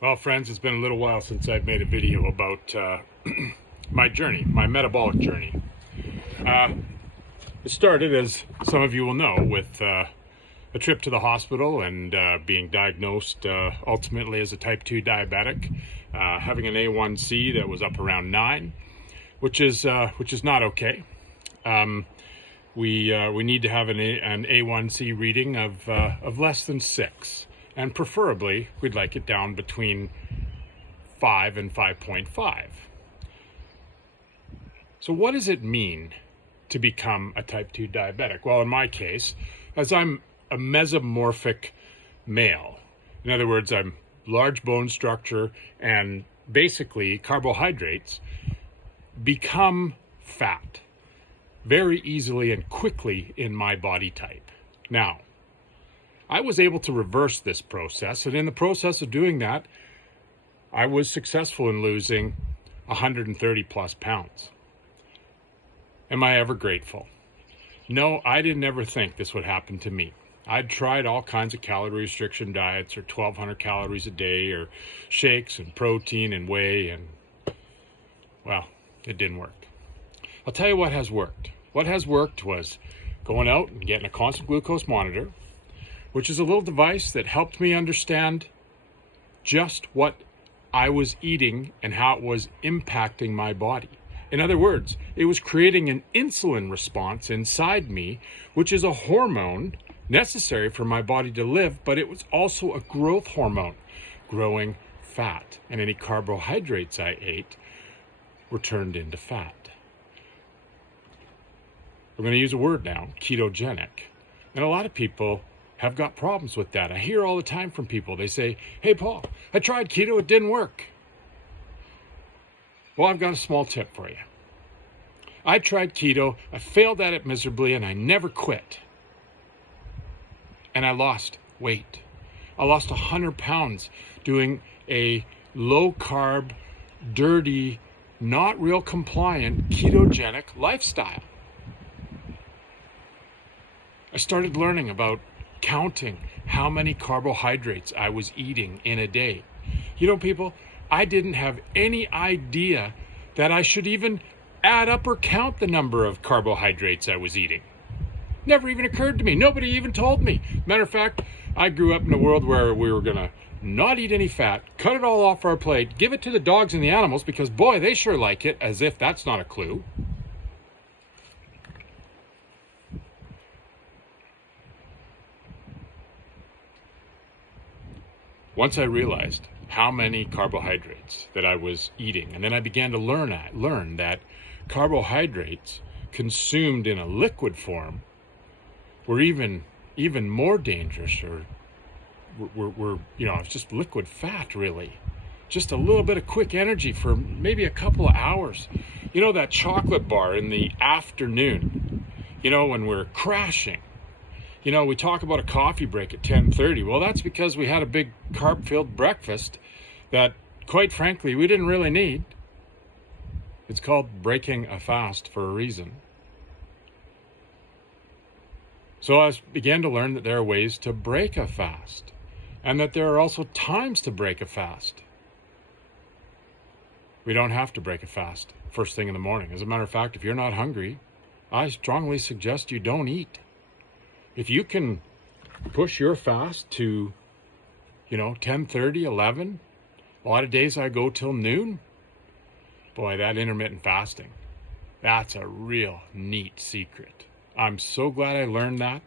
Well, friends, it's been a little while since I've made a video about my journey, my metabolic journey. It started, as some of you will know, with a trip to the hospital and being diagnosed ultimately as a type 2 diabetic, having an A1C that was up around 9, which is not okay. We need to have an A1C reading of less than 6. And preferably, we'd like it down between 5 and 5.5. So what does it mean to become a type 2 diabetic? Well, in my case, as I'm a mesomorphic male, in other words, I'm large bone structure, and basically carbohydrates become fat very easily and quickly in my body type. Now, I was able to reverse this process, and in the process of doing that, I was successful in losing 130 plus pounds. Am I ever grateful? No, I didn't ever think this would happen to me. I'd tried all kinds of calorie restriction diets, or 1,200 calories a day, or shakes and protein and whey, and well, it didn't work. I'll tell you what has worked. What has worked was going out and getting a constant glucose monitor, which is a little device that helped me understand just what I was eating and how it was impacting my body. In other words, it was creating an insulin response inside me, which is a hormone necessary for my body to live, but it was also a growth hormone, growing fat. And any carbohydrates I ate were turned into fat. We're going to use a word now, ketogenic. And a lot of people have got problems with that. I hear all the time from people. They say, "Hey, Paul, I tried keto, it didn't work." Well, I've got a small tip for you. I tried keto, I failed at it miserably, and I never quit. And I lost weight. I lost 100 pounds doing a low-carb, dirty, not real compliant ketogenic lifestyle. I started learning about counting how many carbohydrates I was eating in a day. You know, people, I didn't have any idea that I should even add up or count the number of carbohydrates I was eating. Never even occurred to me. Nobody even told me. Matter of fact, I grew up in a world where we were gonna not eat any fat, cut it all off our plate, give it to the dogs and the animals, because boy, they sure like it, as if that's not a clue. Once I realized how many carbohydrates that I was eating, and then I began to learn that carbohydrates consumed in a liquid form were even more dangerous, or were it's just liquid fat, really. Just a little bit of quick energy for maybe a couple of hours. You know, that chocolate bar in the afternoon, when we're crashing. We talk about a coffee break at 10:30. Well, that's because we had a big carb-filled breakfast that, quite frankly, we didn't really need. It's called breaking a fast for a reason. So I began to learn that there are ways to break a fast, and that there are also times to break a fast. We don't have to break a fast first thing in the morning. As a matter of fact, if you're not hungry, I strongly suggest you don't eat. If you can push your fast to, 10:30, 11, a lot of days I go till noon. Boy, that intermittent fasting, that's a real neat secret. I'm so glad I learned that.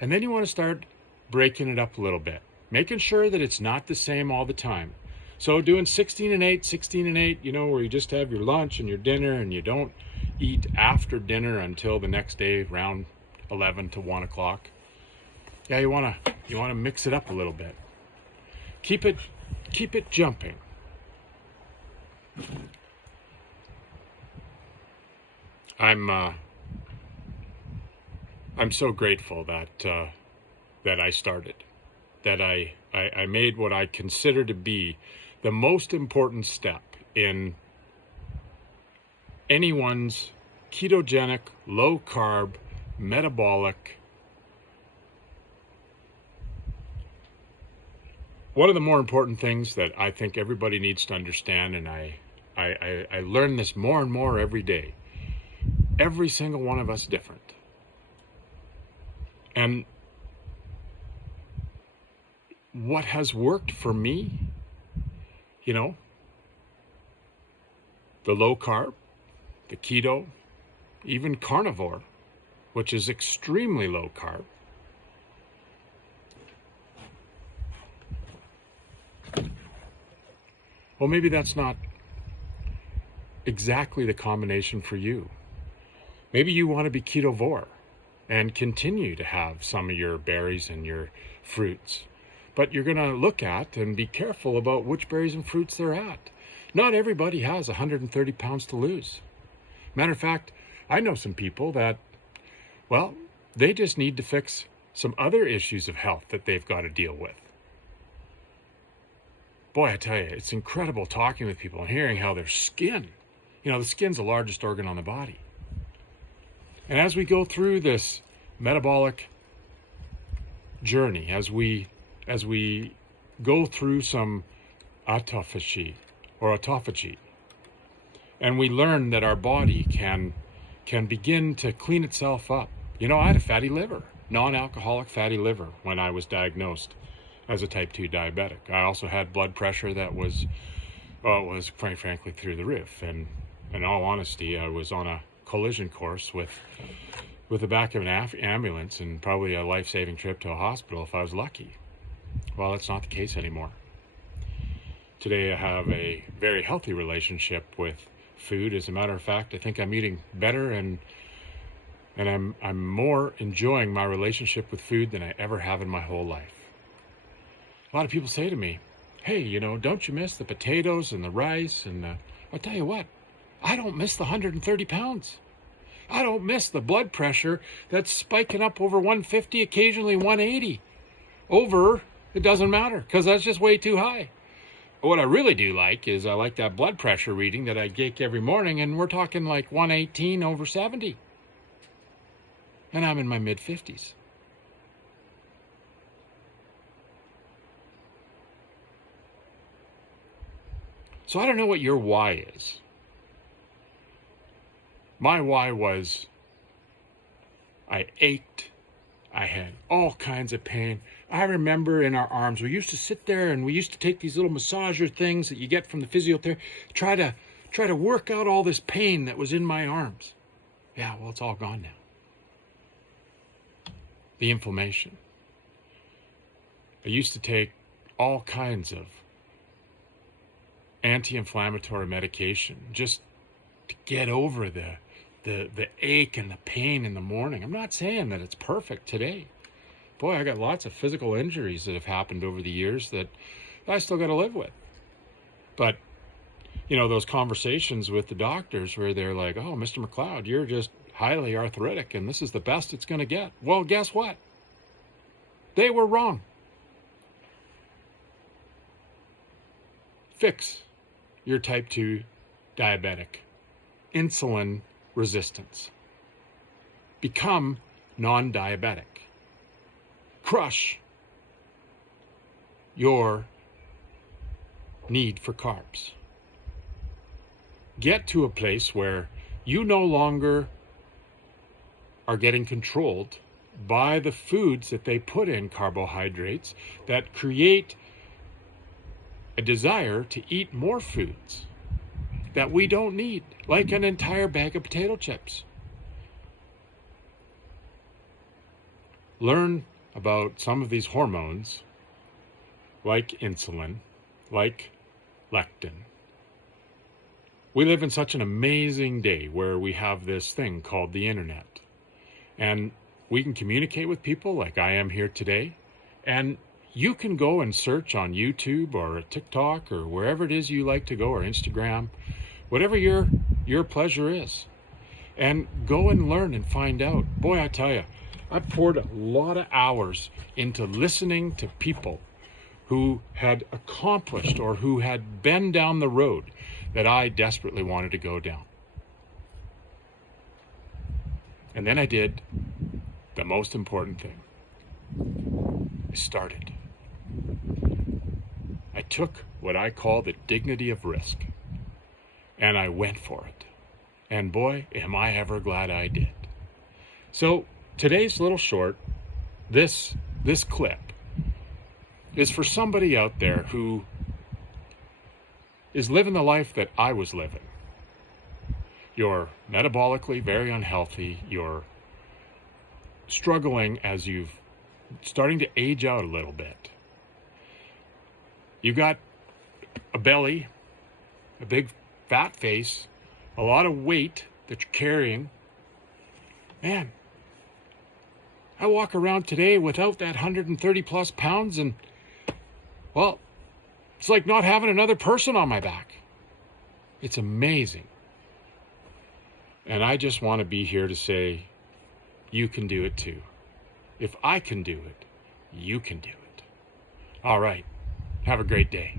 And then you want to start breaking it up a little bit, making sure that it's not the same all the time. So doing 16 and 8, where you just have your lunch and your dinner, and you don't eat after dinner until the next day around 11 to 1 o'clock. Yeah, you want to mix it up a little bit. Keep it jumping. I'm so grateful that I started, that I made what I consider to be the most important step in anyone's ketogenic, low carb, metabolic one of the more important things that I think everybody needs to understand, and I learn this more and more every day. Every single one of us different. And what has worked for me, you know, the low carb, the keto, even carnivore, which is extremely low carb. Well, maybe that's not exactly the combination for you. Maybe you want to be ketovore and continue to have some of your berries and your fruits. But you're going to look at and be careful about which berries and fruits they're at. Not everybody has 130 pounds to lose. Matter of fact, I know some people that, well, they just need to fix some other issues of health that they've got to deal with. Boy, I tell you, it's incredible talking with people and hearing how their skin, the skin's the largest organ on the body. And as we go through this metabolic journey, as we go through some autophagy, and we learn that our body can begin to clean itself up. I had a fatty liver, non-alcoholic fatty liver, when I was diagnosed as a type 2 diabetic. I also had blood pressure that was quite frankly through the roof. And in all honesty, I was on a collision course with the back of an ambulance and probably a life-saving trip to a hospital if I was lucky. Well, that's not the case anymore. Today I have a very healthy relationship with food. As a matter of fact, I think I'm eating better and I'm more enjoying my relationship with food than I ever have in my whole life. A lot of people say to me, hey, don't you miss the potatoes and the rice? And I'll tell you what, I don't miss the 130 pounds. I don't miss the blood pressure that's spiking up over 150, occasionally 180. It doesn't matter, because that's just way too high. What I really do like is I like that blood pressure reading that I get every morning, and we're talking like 118 over 70. And I'm in my mid-50s. So I don't know what your why is. My why was I ached. I had all kinds of pain. I remember in our arms, we used to sit there and we used to take these little massager things that you get from the physiotherapy, try to work out all this pain that was in my arms. Yeah, well, it's all gone now. The inflammation. I used to take all kinds of anti-inflammatory medication just to get over the ache and the pain in the morning. I'm not saying that it's perfect today. Boy, I got lots of physical injuries that have happened over the years that I still got to live with. But, those conversations with the doctors where they're like, oh, Mr. McLeod, you're just highly arthritic and this is the best it's going to get. Well, guess what? They were wrong. Fix your type 2 diabetic insulin resistance. Become non-diabetic. Crush your need for carbs. Get to a place where you no longer are getting controlled by the foods that they put in carbohydrates that create a desire to eat more foods that we don't need, like an entire bag of potato chips. Learn about some of these hormones, like insulin, like lectin. We live in such an amazing day where we have this thing called the internet. And we can communicate with people like I am here today. And you can go and search on YouTube or TikTok or wherever it is you like to go, or Instagram, whatever your pleasure is. And go and learn and find out. Boy, I tell you, I poured a lot of hours into listening to people who had accomplished or who had been down the road that I desperately wanted to go down. And then I did the most important thing. I started. took what I call the dignity of risk, and I went for it. And boy, am I ever glad I did. So today's little short, this clip is for somebody out there who is living the life that I was living. You're metabolically very unhealthy. You're struggling as you've starting to age out a little bit. You got a belly, a big fat face, a lot of weight that you're carrying. Man, I walk around today without that 130 plus pounds, and well, it's like not having another person on my back. It's amazing. And I just want to be here to say, you can do it too. If I can do it, you can do it. All right. Have a great day.